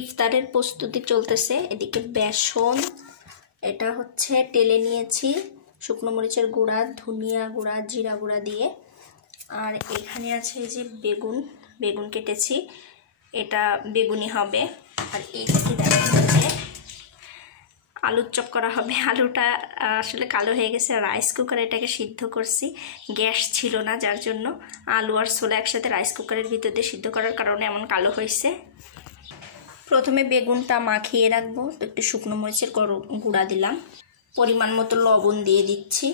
ইফতারের প্রস্তুতি চলতেছে। এদিকে বেসন, এটা হচ্ছে টেলে নিয়েছি শুকনো মরিচের গুঁড়া, ধনিয়া গুঁড়া, জিরা গুঁড়া দিয়ে। আর এখানে আছে এই যে বেগুন কেটেছি, এটা বেগুনি হবে। আর এইদিকে দেখেন আলুর চপ করা হবে। আলুটা আসলে কালো হয়ে গেছে, রাইস কুকারে এটাকে সিদ্ধ করছি, গ্যাস ছিল না, যার জন্য আলু আর ছোলা একসাথে রাইস কুকারের ভিতর দিয়ে সিদ্ধ করার কারণে এমন কালো হয়েছে। প্রথমে বেগুনটা মাখিয়ে রাখবো, তো একটু শুকনো মরিচের গুঁড়া দিলাম, পরিমাণ মতো লবণ দিয়ে দিচ্ছি।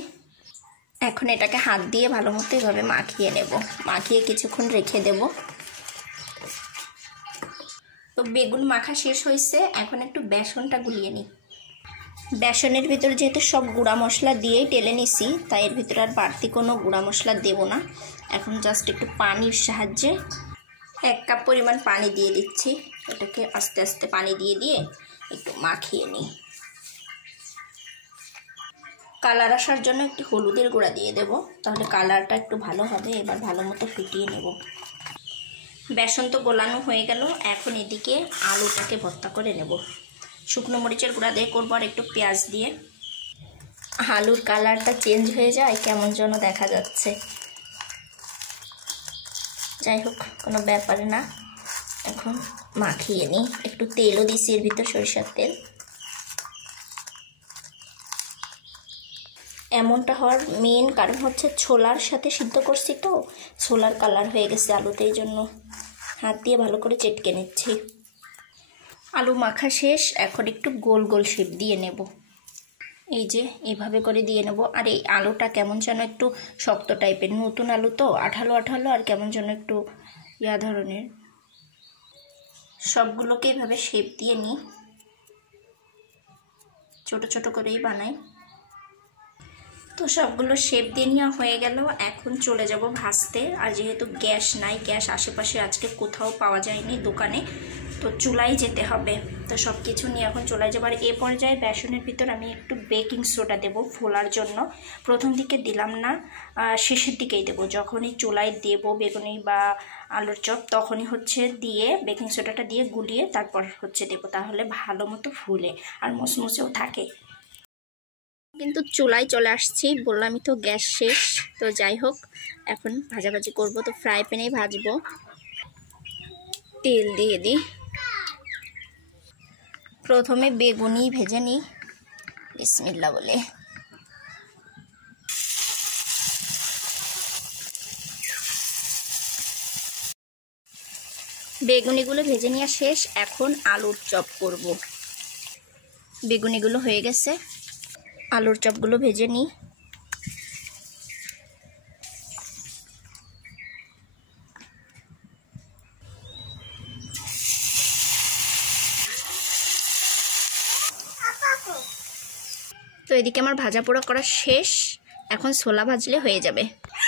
এখন এটাকে হাত দিয়ে ভালো মতো এভাবে মাখিয়ে নেব, মাখিয়ে কিছুক্ষণ রেখে দেব। তো বেগুন মাখা শেষ হয়েছে, এখন একটু বেসনটা গুলিয়ে নিই। বেসনের ভিতরে যেহেতু সব গুঁড়া মশলা দিয়েই টেলে নিছি, তাই এর ভিতরে আর বাড়তি কোনো গুঁড়া মশলা দেব না। এখন জাস্ট একটু পানির সাহায্যে 1 কাপ পরিমাণ পানি দিয়ে দিচ্ছি। এটাকে আস্তে আস্তে পানি দিয়ে দিয়ে একটু মাখিয়ে নিই। কালার আসার জন্য একটু হলুদের গুঁড়া দিয়ে দেব, তাহলে কালারটা একটু ভালো হবে। এবার ভালো মতো ফুটিয়ে নেব। বেসন তো গোলানো হয়ে গেল, এখন এদিকে আলুটাকে ভর্তা করে নেব। শুকনো মরিচের গুঁড়া দিয়ে করবো আর একটু পেঁয়াজ দিয়ে। আলুর কালারটা চেঞ্জ হয়ে যায়, কেমন যেন দেখা যাচ্ছে। যাই হোক, কোনো ব্যাপার না। এখন মাখিয়ে নিই, একটু তেলও দিছি এর ভিতর, সরিষার তেল। এমনটা হওয়ার মেন কারণ হচ্ছে ছোলার সাথে সিদ্ধ করছি, তো ছোলার কালার হয়ে গেছে আলুতে, এই জন্য হাত দিয়ে ভালো করে চেটকে নিচ্ছি। আলু মাখা শেষ, এখন একটু গোল গোল শেপ দিয়ে নেব। এই যে এইভাবে করে দিয়ে নেব। আর এই আলুটা কেমন যেন একটু শক্ত টাইপের, নতুন আলু তো আঠালো আঠালো, আর কেমন যেন একটু ইয়া ধরনের। সবগুলোকে এইভাবে শেপ দিয়ে নিই, ছোট ছোট করেই বানাই। তো সবগুলো শেপ দিয়ে নেওয়া হয়ে গেল, এখন চলে যাব ভাজতে। আর যেহেতু গ্যাস নাই, গ্যাস আশেপাশে আজকে কোথাও পাওয়া যায়নি দোকানে, তো চুলায় যেতে হবে। তো সব কিছু নিয়ে এখন চুলায় যাবার। এ পর্যায়ে বেসনের ভিতর আমি একটু বেকিং সোডা দেব ফোলার জন্য। প্রথম দিকে দিলাম না, শেষের দিকেই দেব। যখনই চুলায় দেব বেগুনি বা আলুর চপ, তখনই হচ্ছে দিয়ে বেকিং সোডাটা দিয়ে গুলিয়ে তারপর হচ্ছে দেব, তাহলে ভালো মতো ফুলে আর মুচমুচেও থাকে। কিন্তু চুলায় চলে আসছি, বললামই তো গ্যাস শেষ। তো যাই হোক, এখন ভাজাভাজি করব। তো ফ্রাই প্যানেই ভাজবো। তেল দিয়ে দিই, প্রথমে বেগুনি ভেজে নিই বিসমিল্লাহ বলে। বেগুনিগুলো ভেজে নেওয়া শেষ, এখন আলুর চপ করব। বেগুনিগুলো হয়ে গেছে, আলুর চপগুলো ভেজে নিই। তো এদিকে আমার ভাজা পোড়া করা শেষ, এখন ছোলা ভাজলে হয়ে যাবে।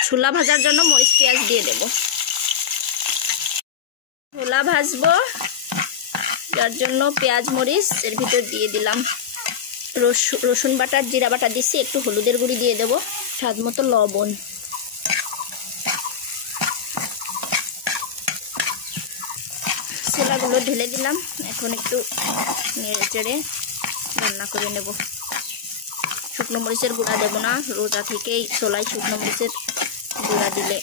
ছোলা ভাজার জন্য মরিচ পেঁয়াজ দিয়ে দেব। ছোলা ভাজবো, যার জন্য পেঁয়াজ মরিচ এর ভিতর দিয়ে দিলাম। রসুন বাটা, জিরা বাটা দিছি, একটু হলুদের গুঁড়ি দিয়ে দেব, স্বাদ মতো লবণ। ছোলাগুলো ঢেলে দিলাম, এখন একটু নেড়ে চেড়ে রান্না করে নেব। শুকনো মরিচের গুঁড়া দেব না, রোজা থেকেই ছোলায় শুকনো মরিচের গুঁড়া দিলে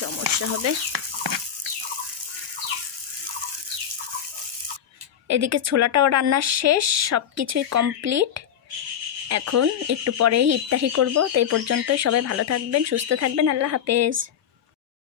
সমস্যা হবে। এদিকে ছোলাটাও রান্না শেষ, সব কিছুই কমপ্লিট। এখন একটু পরেই ইফতারি করব। তো এই পর্যন্তই, সবাই ভালো থাকবেন, সুস্থ থাকবেন, আল্লাহ হাফেজ।